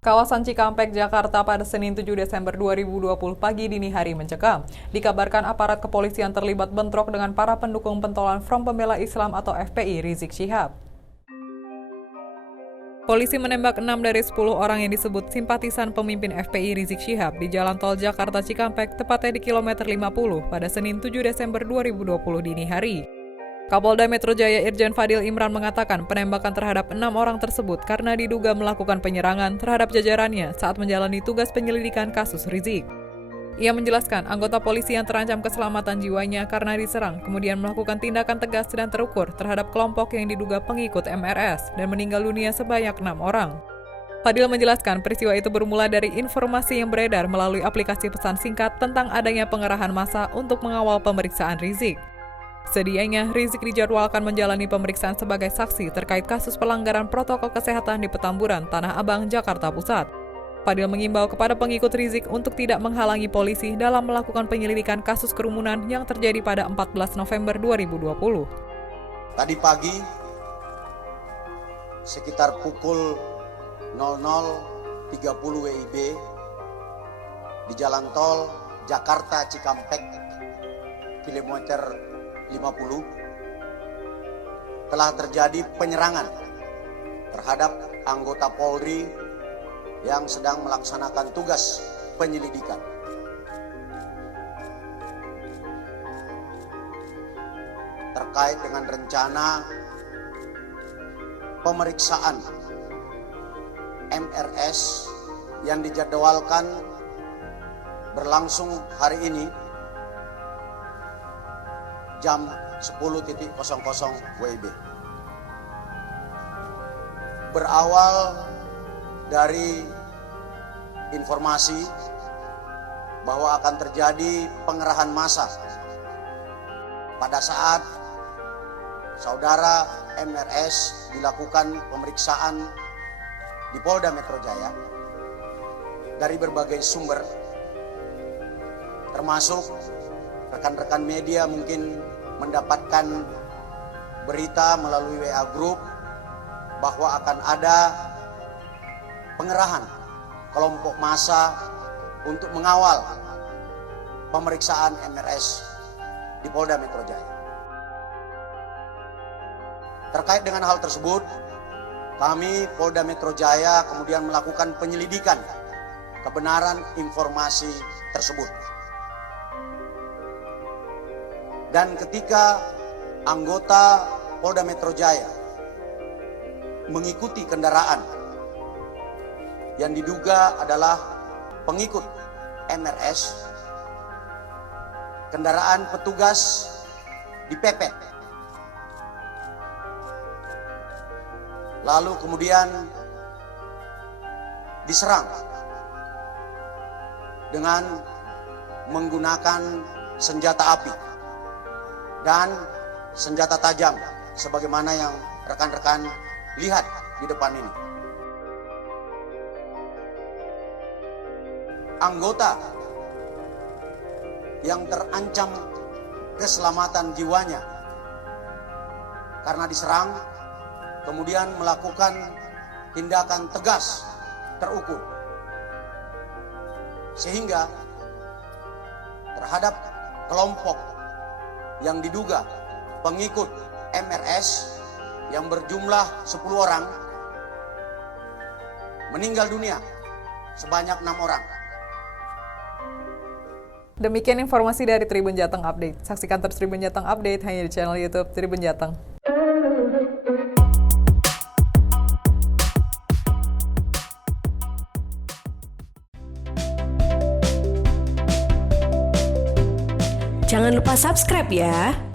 Kawasan Cikampek, Jakarta pada Senin 7 Desember 2020 pagi dini hari mencekam. Dikabarkan aparat kepolisian terlibat bentrok dengan para pendukung pentolan Front Pembela Islam atau FPI Rizik Syihab. Polisi menembak 6 dari 10 orang yang disebut simpatisan pemimpin FPI Rizik Syihab di Jalan Tol Jakarta Cikampek, tepatnya di kilometer 50 pada Senin 7 Desember 2020 dini hari. Kapolda Metro Jaya Irjen Fadil Imran mengatakan penembakan terhadap 6 orang tersebut karena diduga melakukan penyerangan terhadap jajarannya saat menjalani tugas penyelidikan kasus Rizik. Ia menjelaskan anggota polisi yang terancam keselamatan jiwanya karena diserang, kemudian melakukan tindakan tegas dan terukur terhadap kelompok yang diduga pengikut MRS dan meninggal dunia sebanyak 6 orang. Fadil menjelaskan peristiwa itu bermula dari informasi yang beredar melalui aplikasi pesan singkat tentang adanya pengerahan massa untuk mengawal pemeriksaan Rizik. Sedianya, Rizik dijadwalkan menjalani pemeriksaan sebagai saksi terkait kasus pelanggaran protokol kesehatan di Petamburan, Tanah Abang, Jakarta Pusat. Fadil mengimbau kepada pengikut Rizik untuk tidak menghalangi polisi dalam melakukan penyelidikan kasus kerumunan yang terjadi pada 14 November 2020. Tadi pagi, sekitar pukul 00.30 WIB, di Jalan Tol Jakarta Cikampek, kilometer 50, telah terjadi penyerangan terhadap anggota Polri yang sedang melaksanakan tugas penyelidikan. Terkait dengan rencana pemeriksaan MRS yang dijadwalkan berlangsung hari ini jam 10.00 WIB. Berawal dari informasi bahwa akan terjadi pengerahan massa pada saat saudara MRS dilakukan pemeriksaan di Polda Metro Jaya dari berbagai sumber, termasuk rekan-rekan media mungkin mendapatkan berita melalui WA Group bahwa akan ada pengerahan kelompok massa untuk mengawal pemeriksaan MRS di Polda Metro Jaya. Terkait dengan hal tersebut, kami Polda Metro Jaya kemudian melakukan penyelidikan kebenaran informasi tersebut. Dan ketika anggota Polda Metro Jaya mengikuti kendaraan yang diduga adalah pengikut MRS, kendaraan petugas dipepet. Lalu kemudian diserang dengan menggunakan senjata api dan senjata tajam sebagaimana yang rekan-rekan lihat di depan ini. Anggota yang terancam keselamatan jiwanya karena diserang kemudian melakukan tindakan tegas terukur sehingga terhadap kelompok yang diduga pengikut MRS yang berjumlah 10 orang meninggal dunia sebanyak 6 orang. Demikian informasi dari Tribun Jateng Update. Saksikan terus Tribun Jateng Update hanya di channel YouTube Tribun Jateng. Jangan lupa subscribe ya.